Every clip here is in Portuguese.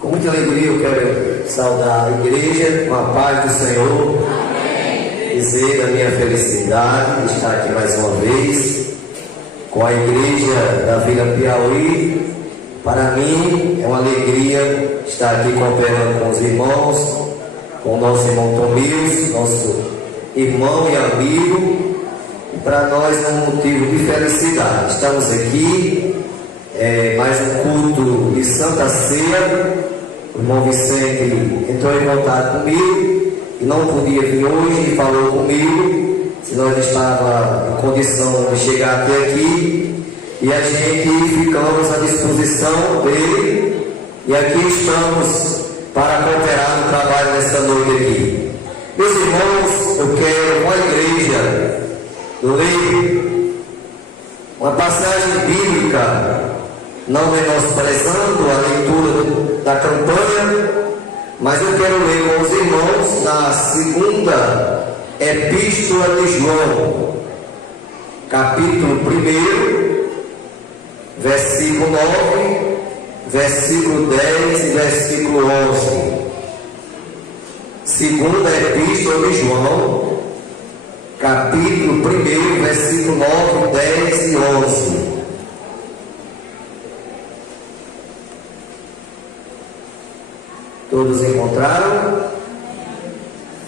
Com muita alegria eu quero saudar a igreja com a paz do Senhor. Amém. Dizer da minha felicidade de estar aqui mais uma vez com a igreja da Vila Piauí. Para mim é uma alegria estar aqui cooperando com os irmãos, com o nosso irmão Tomils, nosso irmão e amigo. E para nós é um motivo de felicidade. Estamos aqui, mais um culto de Santa Ceia. O irmão Vicente entrou em contato comigo e não podia vir hoje e falou comigo se nós estávamos em condição de chegar até aqui, e a gente ficamos à disposição dele e aqui estamos para cooperar no trabalho nessa noite aqui. Meus irmãos, eu quero com a igreja ler uma passagem bíblica, não menosprezando a leitura da campanha, mas eu quero ler com os irmãos na segunda epístola de João, capítulo 1, versículo 9, versículo 10 e versículo 11. Segunda epístola de João, capítulo 1, versículo 9, 10 e 11. Todos encontraram?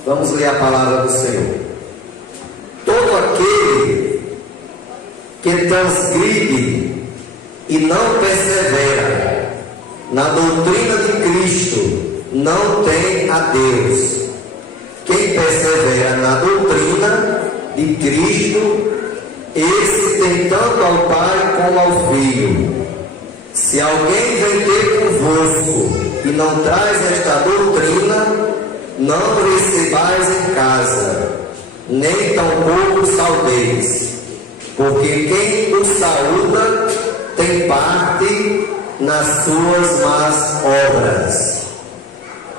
Vamos ler a palavra do Senhor. Todo aquele que transgride e não persevera na doutrina de Cristo não tem a Deus. Quem persevera na doutrina de Cristo, esse tem tanto ao Pai como ao Filho. Se alguém vem ter convosco e não traz esta doutrina, não recebais em casa, nem tampouco saudeis, porque quem o saúda tem parte nas suas más obras.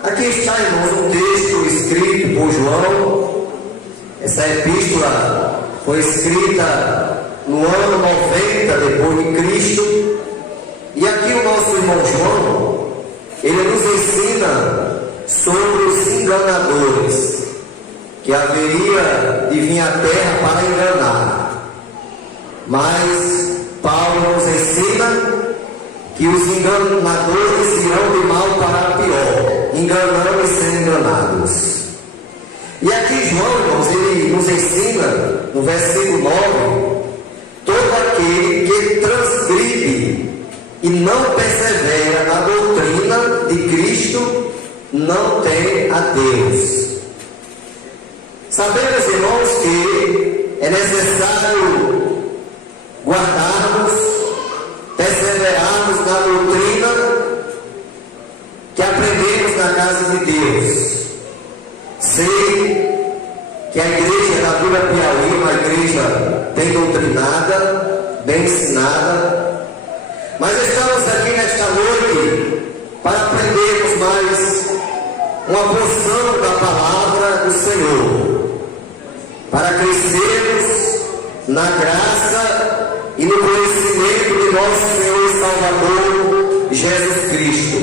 Aqui está, irmãos, um texto escrito por João. Essa epístola foi escrita no ano 90 depois de Cristo. E aqui o nosso irmão João, ele nos ensina sobre os enganadores, que haveria de vir à terra para enganar. Mas Paulo nos ensina que os enganadores irão de mal para pior, enganando e sendo enganados. E aqui João, irmãos, ele nos ensina, no versículo 9, todo aquele que transgride e não persevera na doutrina de Cristo não tem a Deus. Sabemos, irmãos, que é necessário guardarmos, perseverarmos na doutrina que aprendemos na casa de Deus. Sei que a igreja da Vila Piauí é uma igreja bem doutrinada, bem ensinada, mas estamos aqui nesta noite para aprendermos mais uma porção da palavra do Senhor, para crescermos na graça e no conhecimento de nosso Senhor e Salvador Jesus Cristo.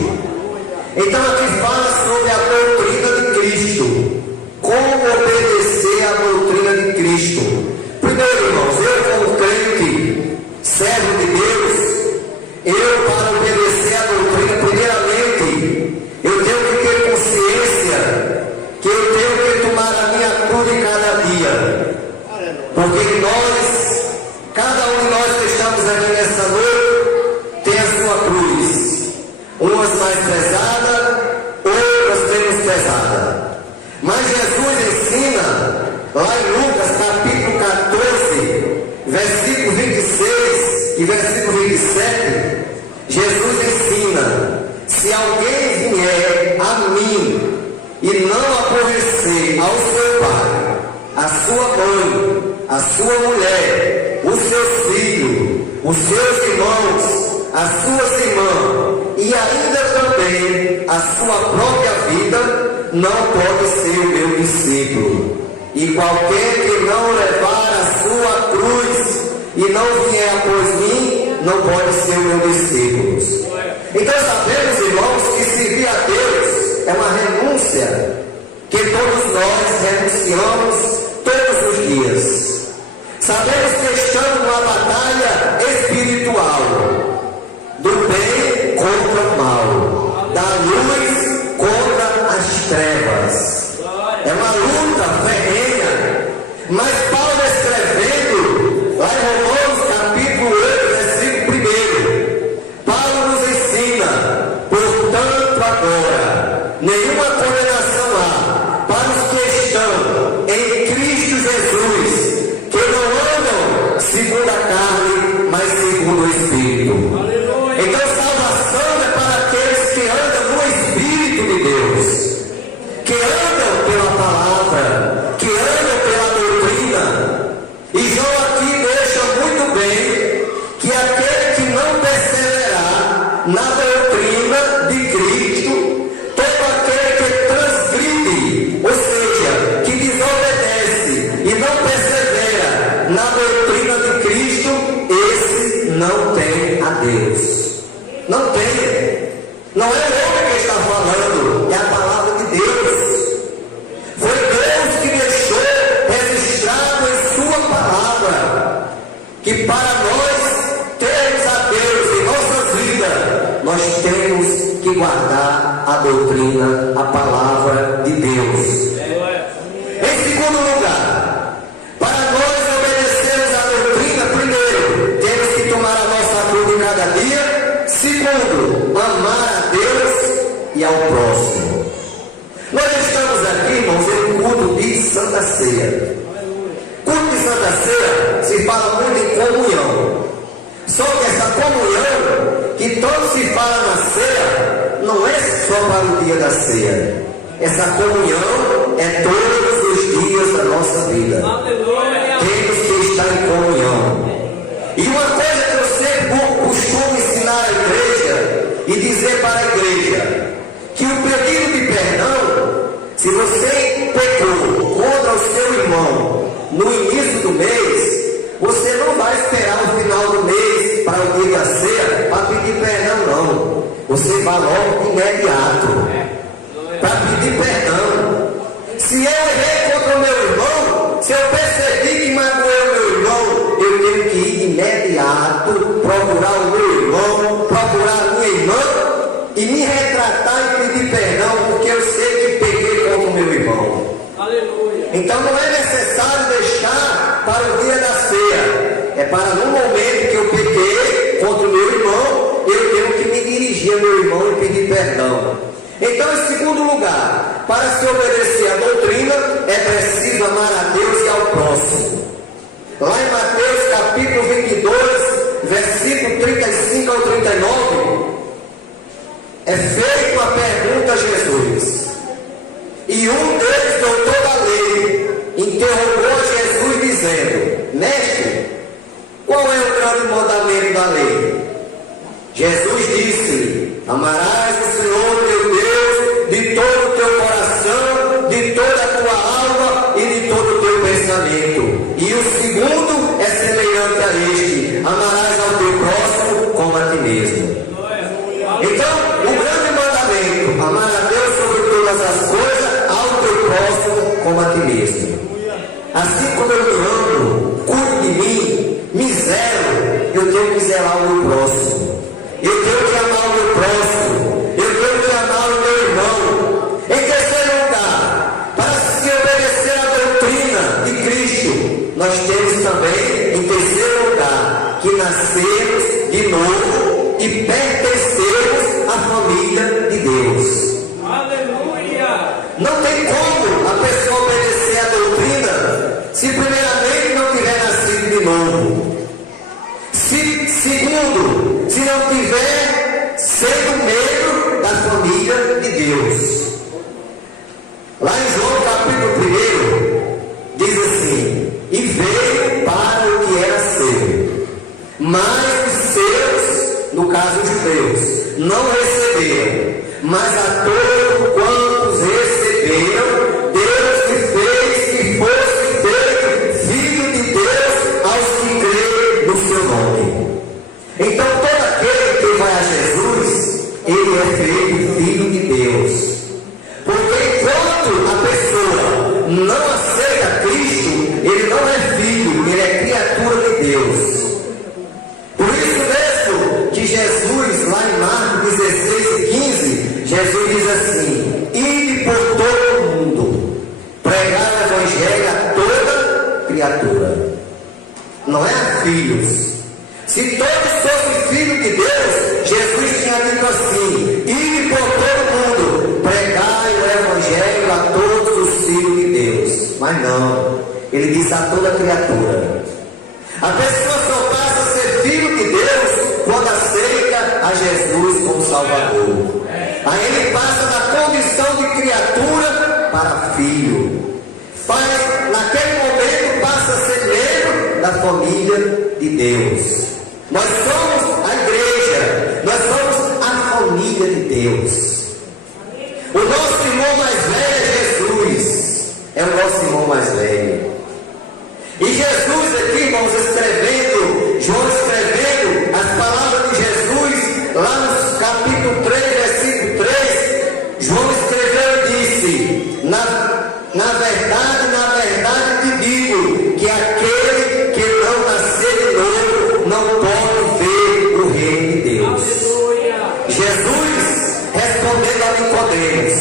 Então aqui fala sobre a doutrina de Cristo, como obedecer à doutrina de Cristo. Primeiro, irmãos, eu como crente, servo de Deus, eu, para obedecer à doutrina, primeiramente, eu tenho que ter consciência que eu tenho que tomar a minha cruz em cada dia. Porque nós, cada um de nós que estamos aqui nessa noite, tem a sua cruz. Umas mais pesadas, outras menos pesadas. Mas Jesus ensina, lá em Lucas capítulo 14, versículo 26 e versículo 27, Jesus ensina: se alguém vier a mim e não aborrecer ao seu pai, a sua mãe, a sua mulher, os seus filhos, os seus irmãos, as suas irmãs e ainda também a sua própria vida, não pode ser o meu discípulo. E qualquer que não levar a sua cruz e não vier após mim, não pode ser o meu discípulo. Então sabemos, irmãos, que servir Sabemos que estamos numa batalha espiritual, do bem contra o mal, da luz contra as trevas. É uma luta ferrenha, mas Paulo escrevendo lá em Romanos capítulo 8, versículo 1, Paulo nos ensina: portanto agora nenhuma condenação há para os que estão em Cristo Jesus, que não andam segundo a carne, mas segundo o Espírito. Aleluia. Então salvação é para aqueles que andam no Espírito de Deus, que andam pela palavra, que andam pela doutrina. E João aqui deixa muito bem que aquele que não perseverar na doutrina de Cristo, todo aquele que transgride, ou seja, que desobedece e não persevera na doutrina de Cristo, esse não tem a Deus. Não tem. Não é o homem que está falando, é a palavra de Deus. Foi Deus que deixou registrado em sua palavra que para nós termos a Deus em nossas vidas, nós temos que guardar a doutrina, a palavra de Deus. Em segundo lugar, para nós obedecermos a doutrina, primeiro, temos que tomar a nossa cruz cada dia. Segundo, amar a Deus e ao próximo. Nós estamos aqui, irmãos, em um culto de Santa Ceia. Culto de Santa Ceia se fala muito em comunhão. Só que essa comunhão, que todo se fala na ceia, não é só para o dia da ceia. Essa comunhão é todos os dias da nossa vida. Temos que estar em comunhão. E uma coisa que eu sempre costumo ensinar à igreja e dizer para a igreja, que o pedido de perdão, se você pecou contra o seu irmão no início do mês, você não vai esperar o final do mês para o dia da ceia para pedir perdão, não. Você vai logo de imediato para pedir perdão. Se eu errei contra o meu irmão, se eu percebi que magoei o meu irmão, eu tenho que ir de imediato procurar o meu irmão, procurar a minha irmã e me retratar e pedir perdão, porque eu sei que pequei contra o meu irmão. Aleluia. Então não é necessário deixar para o dia da ceia. É para no momento que eu pequei contra o meu irmão, eu tenho que me dirigir ao meu irmão e pedir perdão. Então, em segundo lugar, para se obedecer à doutrina, é preciso amar a Deus e ao próximo. Lá em Mateus capítulo 22, versículo 35 ao 39, é feita uma pergunta a Jesus. E um deles, doutor da lei, interrogou a Jesus dizendo: Mestre, qual é o grande mandamento da lei? Jesus disse: amarás o Senhor teu Deus de todo o teu coração, de toda a tua alma e de todo o teu pensamento. E o segundo é semelhante a este: amarás ao teu próximo como a ti mesmo. Então, o grande mandamento: amar a Deus sobre todas as coisas, ao teu próximo como a ti mesmo. Assim como eu me amo, cuido de mim, me zelo, eu tenho que zelar o meu próximo. Eu tenho que amar o meu próximo. Eu tenho que amar o meu irmão. Em terceiro lugar, para se obedecer à doutrina de Cristo, nós temos também, em terceiro lugar, que nascermos de novo e pertencermos à família de Deus. Aleluia! Não tem como a pessoa obedecer à doutrina se primeiramente não tiver nascido de novo. Segundo, se não tiver sendo membro da família de Deus. Lá em João capítulo 1, diz assim: e veio para o que era seu, mas os seus, no caso os judeus, não receberam, mas a todos quantos receberam, Deus lhe fez que fosse feito filho de Deus aos que creem no seu nome. Então todo aquele que vai a Jesus, ele é feito filho de Deus. Porque enquanto a pessoa não aceita Cristo, ele não é filho, ele é criatura. Deus. Por isso mesmo que Jesus, lá em Marcos 16:15, Jesus diz assim: ide por todo o mundo, pregar o evangelho a toda criatura. Não é a filhos. Se todos fossem filhos de Deus, Jesus tinha dito assim: ide por todo mundo, pregai o evangelho a todos os filhos de Deus. Mas não, ele diz a toda criatura. A pessoa só passa a ser filho de Deus quando aceita a Jesus como Salvador. Aí ele passa da condição de criatura para filho. Mas naquele momento passa a ser membro da família de Deus. Nós somos a igreja, nós somos a família de Deus. O nosso irmão mais velho é Jesus, é o nosso irmão mais velho. E Jesus aqui, irmãos, João escrevendo as palavras de Jesus, lá no capítulo 3, versículo 3, João escreveu e disse: na verdade te digo, que aquele que não nascer de novo não pode ver o reino de Deus. Jesus respondendo a Nicodemos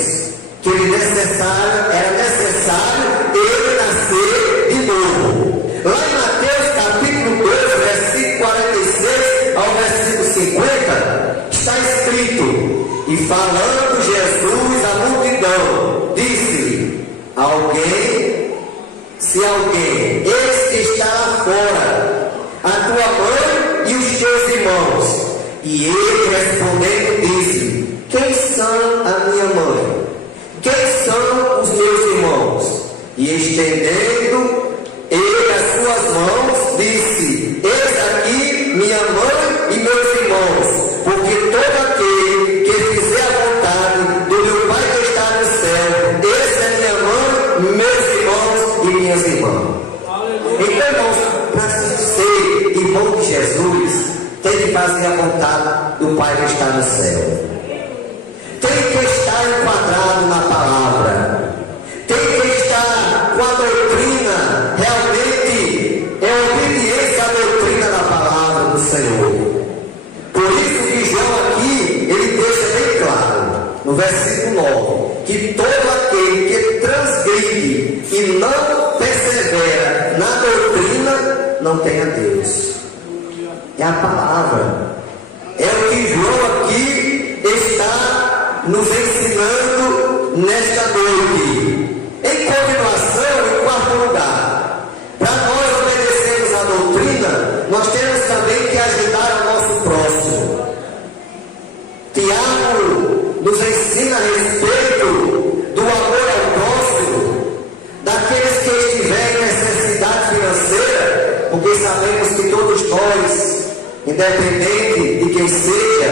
que era necessário ele nascer de novo. Lá em Mateus capítulo 2, versículo 46 ao versículo 50, está escrito: e falando Jesus à multidão, disse-lhe: se alguém, eis que está lá fora, a tua mãe e os teus irmãos. E ele respondendo disse: quem são a minha mãe? Quem são os meus irmãos? E estendendo ele as suas mãos, disse: eis aqui minha mãe e meus irmãos, porque todo aquele que fizer a vontade do meu Pai que está no céu, esse é minha mãe, meus irmãos e minhas irmãs. Então, irmãos, para ser irmão de Jesus, tem que fazer a vontade do Pai que está no céu. Tem que estar enquadrado na palavra. Tem que estar com a doutrina, realmente é obediência à doutrina da palavra do Senhor. Por isso que João aqui, ele deixa bem claro, no versículo 9, que todo aquele que transgride e não persevera na doutrina, não tem a Deus. É a palavra. É o que João aqui está nos ensinando nesta noite. Em continuação, em quarto lugar, para nós obedecermos a doutrina, nós temos também que ajudar o nosso próximo. Tiago nos ensina a respeito do amor ao próximo, daqueles que estiverem em necessidade financeira, porque sabemos que todos nós, independente de quem seja,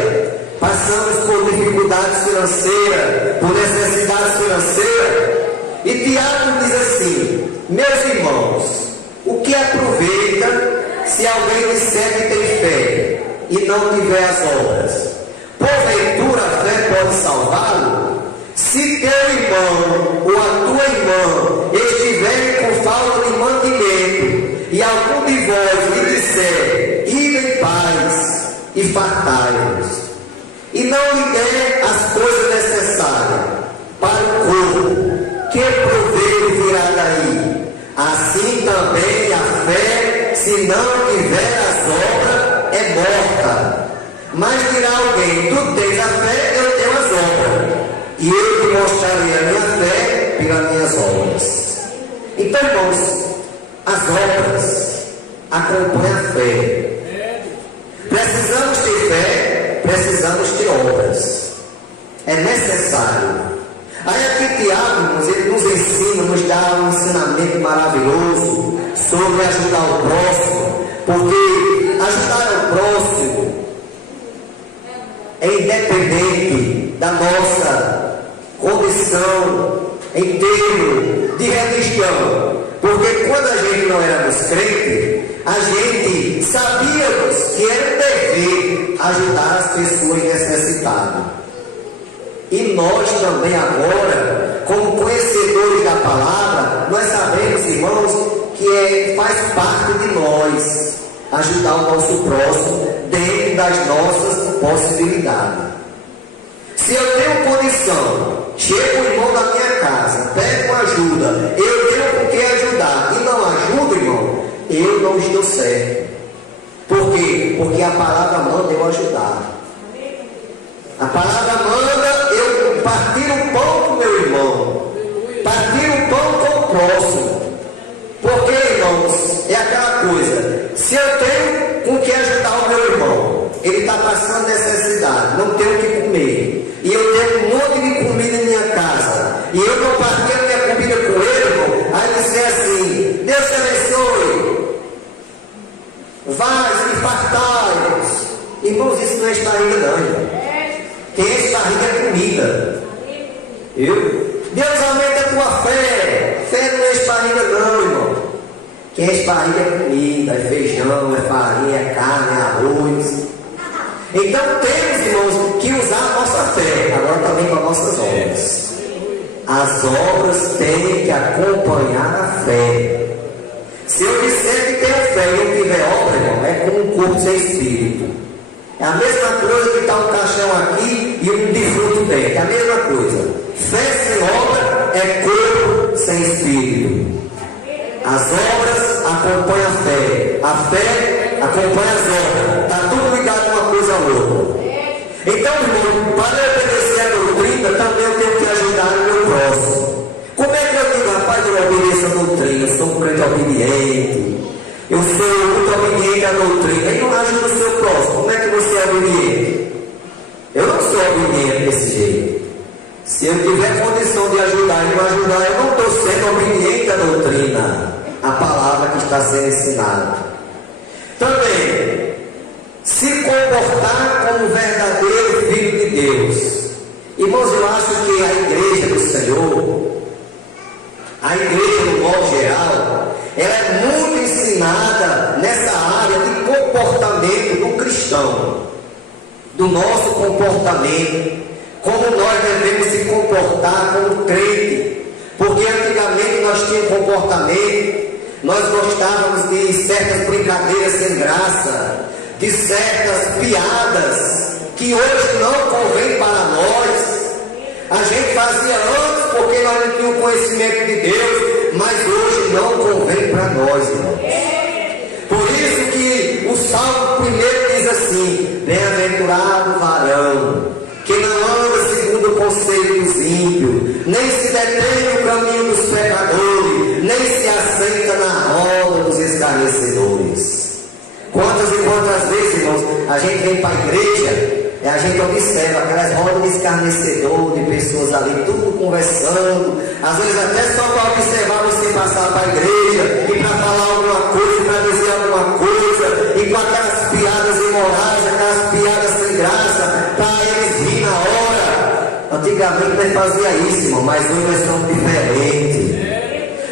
passamos por dificuldades financeiras, por necessidades financeiras. E Tiago diz assim: meus irmãos, o que aproveita se alguém disser que tem fé e não tiver as obras? Porventura a fé pode salvá-lo? Se teu irmão ou a tua irmã estiverem com falta de mantimento, e algum de vós lhe disser: ide em paz e fartai-vos, e não lhe der as coisas necessárias para o corpo, que proveito virá daí? Assim também a fé, se não tiver as obras, é morta. Mas dirá alguém: tu tens a fé, eu tenho as obras, e eu te mostrarei a minha fé pelas minhas obras. Então, irmãos, as obras acompanham a fé. Precisamos ter fé, precisamos ter obras. É necessário. Aí aqui Tiago, ele nos ensina, nos dá um ensinamento maravilhoso sobre ajudar o próximo, porque ajudar o próximo é independente da nossa condição em termos de religião. Porque quando a gente não éramos crentes, a gente sabíamos que era um dever ajudar as pessoas necessitadas. E nós também agora, como conhecedores da palavra, nós sabemos, irmãos, que faz parte de nós. ajudar o nosso próximo dentro das nossas possibilidades. Se eu tenho condição, chega o irmão da minha casa, pede uma ajuda, eu tenho com quem ajudar e não ajudo, irmão, eu não estou certo. Por quê? Porque a palavra manda eu ajudar. A palavra manda eu partir o pão com o meu irmão, partir o pão com o próximo. Porque, irmãos, é aquela coisa, se eu tenho com que ajudar o meu irmão, ele está passando necessidade, não tem o que comer, e eu tenho um monte de comida em minha casa, e eu não partir a minha comida com ele, irmão, aí dizer assim, Deus te abençoe, vai, se fartai. Irmãos, isso não é estarriga não, irmão. Quem é estarriga é comida. Deus aumenta a tua fé. Fé não é esparrilha não, irmão. Quem é esparrilha é comida, é feijão, é farinha, é carne, é arroz. Então temos, irmãos, que usar a nossa fé, agora também com as nossas obras. As obras têm que acompanhar a fé. Se eu disser que tenho fé e não tiver obra, irmão, é como um corpo sem espírito. É a mesma coisa que está um caixão aqui e um defunto dentro. É a mesma coisa. Fé sem obra é corpo sem espírito. As obras acompanham a fé acompanha as obras. Está tudo ligado uma coisa à outra. Então, irmão, para eu obedecer a doutrina, também eu tenho que ajudar o meu próximo. Como é que eu digo, rapaz, eu obedeço a doutrina, eu sou um crente obediente, eu sou muito obediente à doutrina, e não ajuda o seu próximo? Como é que você é obediente? Eu não sou obediente desse jeito. Se eu tiver condição de ajudar e não ajudar, eu não estou sendo obediente à doutrina, à palavra que está sendo ensinada. Também, se comportar como verdadeiro filho de Deus. Irmãos, eu acho que a igreja do Senhor, a igreja no modo geral, ela é muito ensinada nessa área de comportamento do cristão, do nosso comportamento, como nós devemos se comportar como crente, porque antigamente nós tínhamos comportamento, nós gostávamos de certas brincadeiras sem graça, de certas piadas que hoje não convém para nós. A gente fazia antes porque nós não tínhamos o conhecimento de Deus, mas hoje não convém para nós, irmãos. Por isso que o Salmo primeiro diz assim: bem-aventurado o varão que não anda segundo o conselho dos ímpios, nem se detém no caminho dos pecadores, nem se assenta na roda dos escarnecedores. Quantas e quantas vezes, irmãos, a gente vem para a igreja e a gente observa aquelas rodas de escarnecedor, de pessoas ali, tudo conversando, às vezes até só para observar você passar para a igreja e para falar alguma coisa, para dizer alguma coisa, e com aquelas piadas imorais, aquelas piadas sem graça, para eles rir na hora. Antigamente nós fazia isso, irmão, mas hoje nós somos diferentes.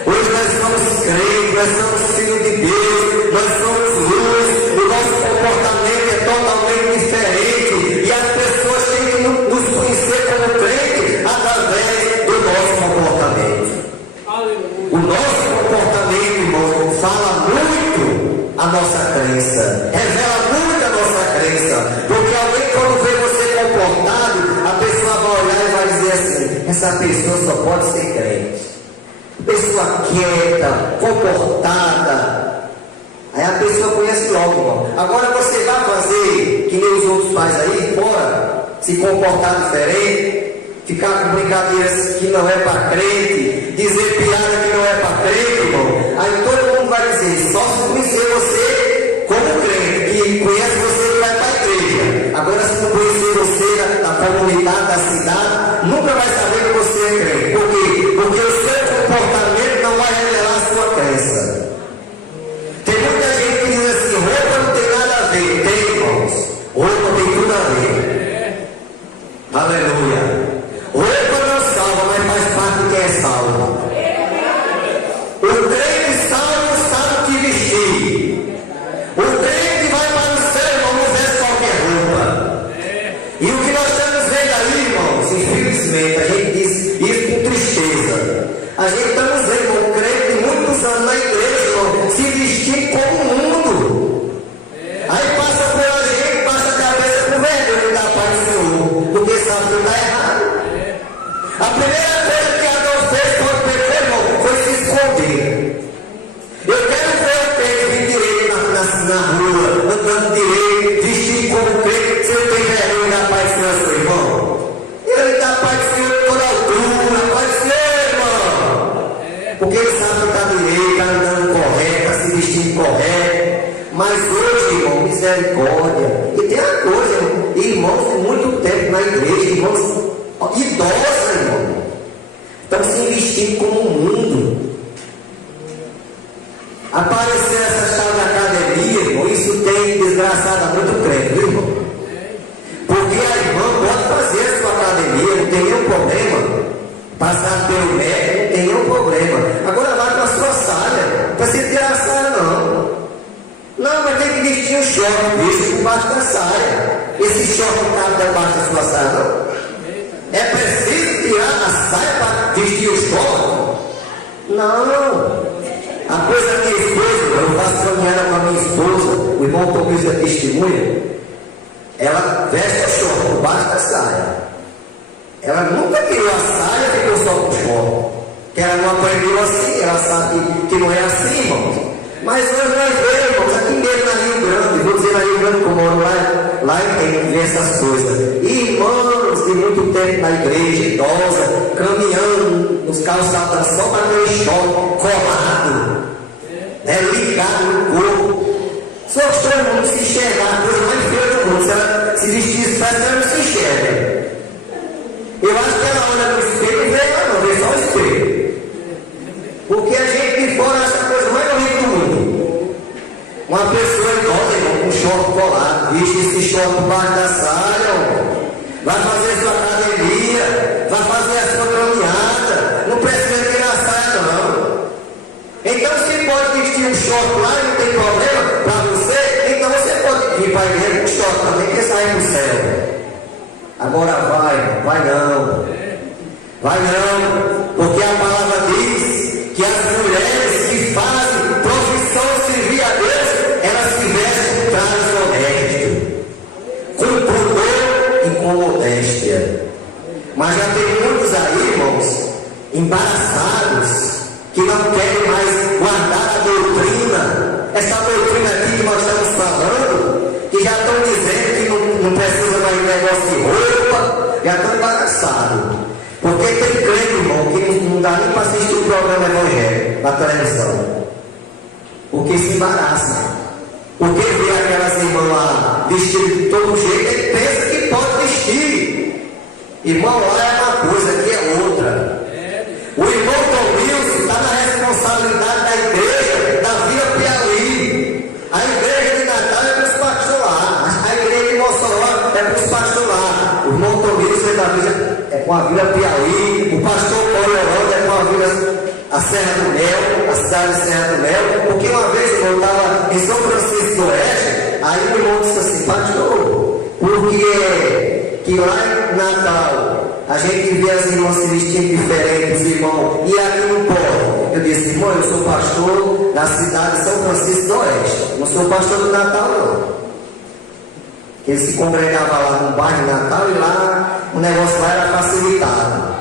Hoje nós somos crentes, nós somos filhos de Deus, nós somos luz, o nosso comportamento é totalmente diferente e as pessoas têm que nos conhecer como crentes através do nosso comportamento. O nosso comportamento, irmão, fala muito a nossa crença, revela muito a nossa crença, porque alguém quando vê você comportado, a pessoa vai olhar e vai dizer assim: essa pessoa só pode ser crente. Pessoa quieta, comportada. Aí a pessoa conhece logo, irmão. Agora você vai fazer que nem os outros fazem aí fora, se comportar diferente, ficar com brincadeiras que não é para crente, dizer piada que não é para crente, irmão. Aí todo mundo vai dizer, só se conhecer você como crente, que conhece você que vai para a igreja. Agora se não conhecer você da comunidade, da cidade, nunca vai saber que você é crente. Por quê? Porque o seu comportamento não vai revelar a sua crença. Tem muita gente que diz assim: roupa não tem nada a ver. Tem, irmãos. Roupa tem tudo a ver. Aleluia. Roupa não salva, mas faz parte de quem é salvo. O crente salvo sabe o que vestir. O crente vai para o céu, irmão, não veste qualquer roupa. E o que nós estamos vendo aí, irmãos, infelizmente, a gente diz isso com tristeza. A gente está vendo, irmão, crente de muitos anos na igreja, irmão, se vestir como o mundo. misericórdia. E tem uma coisa, irmãos de muito tempo na igreja, irmãos idosos, irmão, estão se investindo como o mundo. Aparecer essa chave da academia, irmão, isso tem desgraçadamente o crente, viu, irmão? Porque a irmã pode fazer a sua academia, não tem nenhum problema. Passar pelo médico, não tem nenhum problema. Agora vai com a sua saia, não precisa tirar a saia, não. Não, mas tem que vestir um short, veste por baixo da saia. Esse short não cabe debaixo da sua saia, não. É preciso tirar a saia para vestir o short? Não. A coisa da minha esposa, eu faço caminhada com a minha esposa, o irmão Tomilson é testemunha, ela veste o short por baixo da saia. Ela nunca tirou a saia, ficou só com o short. Que ela não aprendeu assim, ela sabe que não é assim, irmãos. Mas hoje nós vemos, irmãos, aqui mesmo na Rio Grande, vou dizer na Rio Grande que eu moro lá tem ver essas coisas. Irmãos de muito tempo na igreja, idosa, caminhando nos calçados só para ver o short colado, né, ligado no corpo. Só que todo mundo se enxergar, a coisa mais feia do mundo. Se ela se vestir festa, ela não se enxerga. Eu acho que ela olha no espelho e vê ela não, vê só o espelho. Porque a gente de fora acha a coisa mais horrível do mundo. Uma pessoa idosa, irmão, com um short colado, veste esse short por baixo da saia, vai fazer sua academia, vai fazer a sua caminhada, não precisa tirar a saia, não. Então, se pode vestir um short lá e não tem problema para você, então você pode vir para a igreja com short também, que sai do céu. Agora vai não, porque a palavra diz que as mulheres que fazem profissão de servir a Deus, elas se vestem com trajes honestos, com pudor e com modéstia. Mas já tem muitos aí, irmãos, embaraçados, que não querem mais guardar a doutrina, essa doutrina aqui que nós estamos falando, que já estão dizendo que não precisa mais de negócio de roupa, já estão embaraçados. Porque tem crente, irmão, que não dá nem para assistir o programa evangélico na televisão. Porque se embaraça. Porque vê aquelas irmãs lá vestidas de todo jeito, ele pensa que pode vestir. Irmão, lá é uma coisa, aqui é outra. O irmão Tomilson está na responsabilidade da igreja da Vila Piauí. A igreja de Natal é para os pastores lá. A igreja de Mossoró é para os pastores lá. O irmão Tomilson é com a Vila Piauí. O pastor Paulo Holanda é com a Vila, a Serra do Mel, a cidade de Serra do Mel. Porque uma vez eu estava em São Francisco do Oeste, aí o irmão disse assim, pastor, porque que lá em Natal a gente vê as irmãs se vestindo diferentes, irmão, e aqui não pode. Eu disse, irmão, eu sou pastor da cidade de São Francisco do Oeste, não sou pastor do Natal, não. Ele se congregava lá no bairro de Natal e lá o negócio lá era facilitado.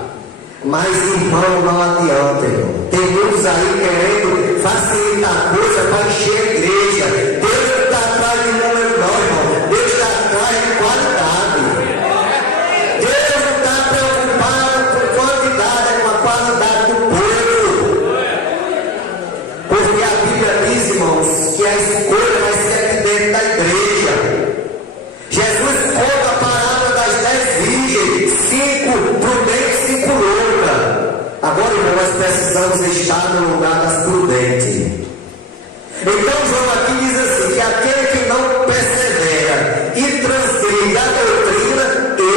Mas, irmão, não adianta, irmão. Tem muitos aí querendo facilitar a coisa para encher a igreja. Deus não está atrás de número, não, irmão. Deus está atrás de qualidade. Deus não está preocupado com quantidade, é com a qualidade do povo. Porque a Bíblia diz, irmãos, que a escolha vai ser aqui dentro da igreja. Jesus conta a parábola das 10 virgens, 5 prudentes, 5 loucas. Agora, irmão, nós precisamos estar no lugar das prudentes. Então, João aqui diz assim, que aquele que não persevera e transgride a doutrina,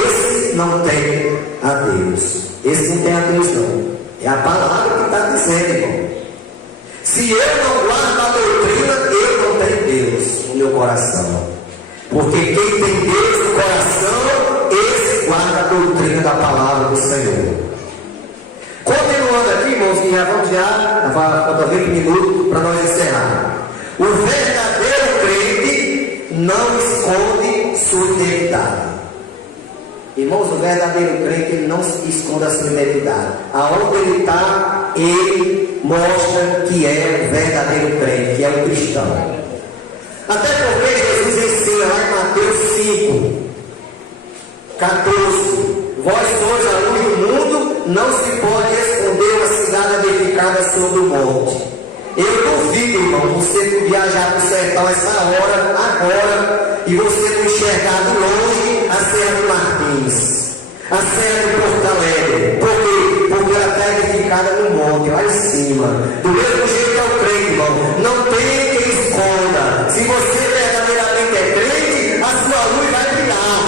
esse não tem a Deus. Esse não tem a Deus, não. É a palavra que está dizendo, irmão. Se eu não guardo a doutrina, eu não tenho Deus no meu coração. Porque quem tem Deus no coração, esse guarda a doutrina da palavra do Senhor. Continuando aqui, irmãos, que já falta 20 minutos para nós encerrar. O verdadeiro crente não esconde sua identidade. Irmãos, o verdadeiro crente ele não esconde a sua identidade. Aonde ele está, ele mostra que é o verdadeiro crente, que é o cristão. Até porque Jesus ensina lá em Mateus 5, 14. Vós sois a luz do mundo, não se pode esconder uma cidade edificada sobre o monte. Eu duvido, irmão, você viajar para o sertão essa hora, agora, e você não enxergar de longe a Serra do Martins, a Serra do Porto Alegre. Por quê? Porque ela está edificada no monte, lá em cima. Do mesmo jeito que é o crente, irmão. Não tem quem esconda. Se você verdadeiramente é crente, a sua luz vai brilhar.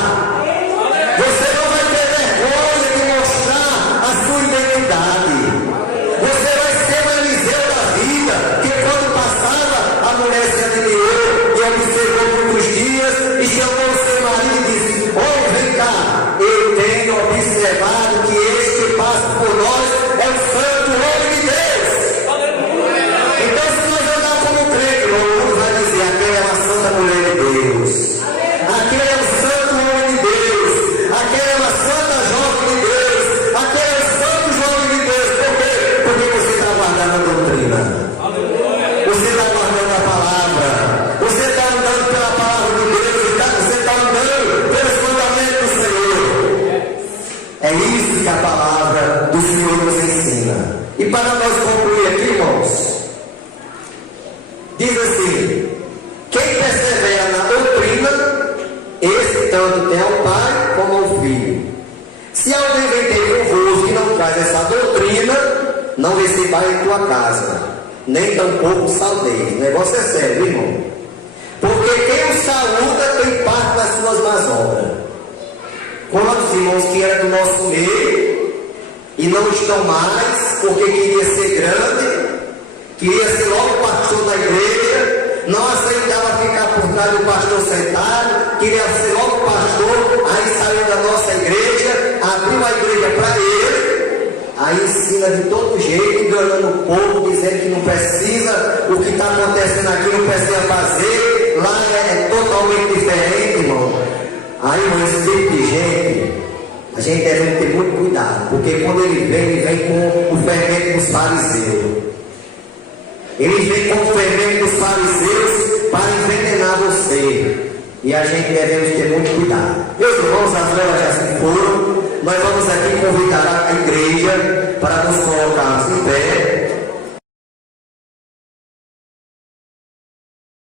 Você não vai ter vergonha de mostrar a sua identidade. Você vai ser o Eliseu da vida, que quando passava, a mulher se admirou e observou muitos dias e chamou o seu marido e disse: "Oh, vem cá, eu tenho observado que este que passa por nós é o santo homem de Deus." Então, se nós andar como crente, o mundo vai dizer: aquela é uma santa mulher de Deus, aquele é o santo homem de Deus, aquela é uma santa jovem de Deus, aquele é o santo jovem de Deus. Por quê? Porque você está guardando a doutrina, você está guardando a palavra, você está andando pela palavra de Deus, você está andando pelos fundamentos do Senhor. É isso que a palavra do Senhor nos ensina. E para nós concluir aqui, irmãos, diz assim: quem persevera na doutrina, esse tanto tem ao Pai como ao Filho. Se alguém vem ter convosco que não traz essa doutrina, não recebai em tua casa, nem tampouco saldeis. O negócio é sério, irmão. Porque quem o saúda tem parte das suas más obras. Quantos irmãos que eram do nosso meio e não estão mais, porque queria ser grande, queria ser logo pastor da igreja, não aceitava ficar por trás do pastor sentado, queria ser logo pastor, aí saiu da nossa igreja, abriu a igreja para ele, aí ensina de todo jeito, enganando o povo, dizendo que não precisa, o que está acontecendo aqui não precisa fazer, lá é totalmente diferente, irmão. Aí, irmão, esse tipo de gente, a gente deve ter muito cuidado, porque quando ele vem com o fermento dos fariseus. Ele vem com o fermento dos fariseus para envenenar você. E a gente deve ter muito cuidado. Meus irmãos, as horas já se foram. Nós vamos aqui convidar a igreja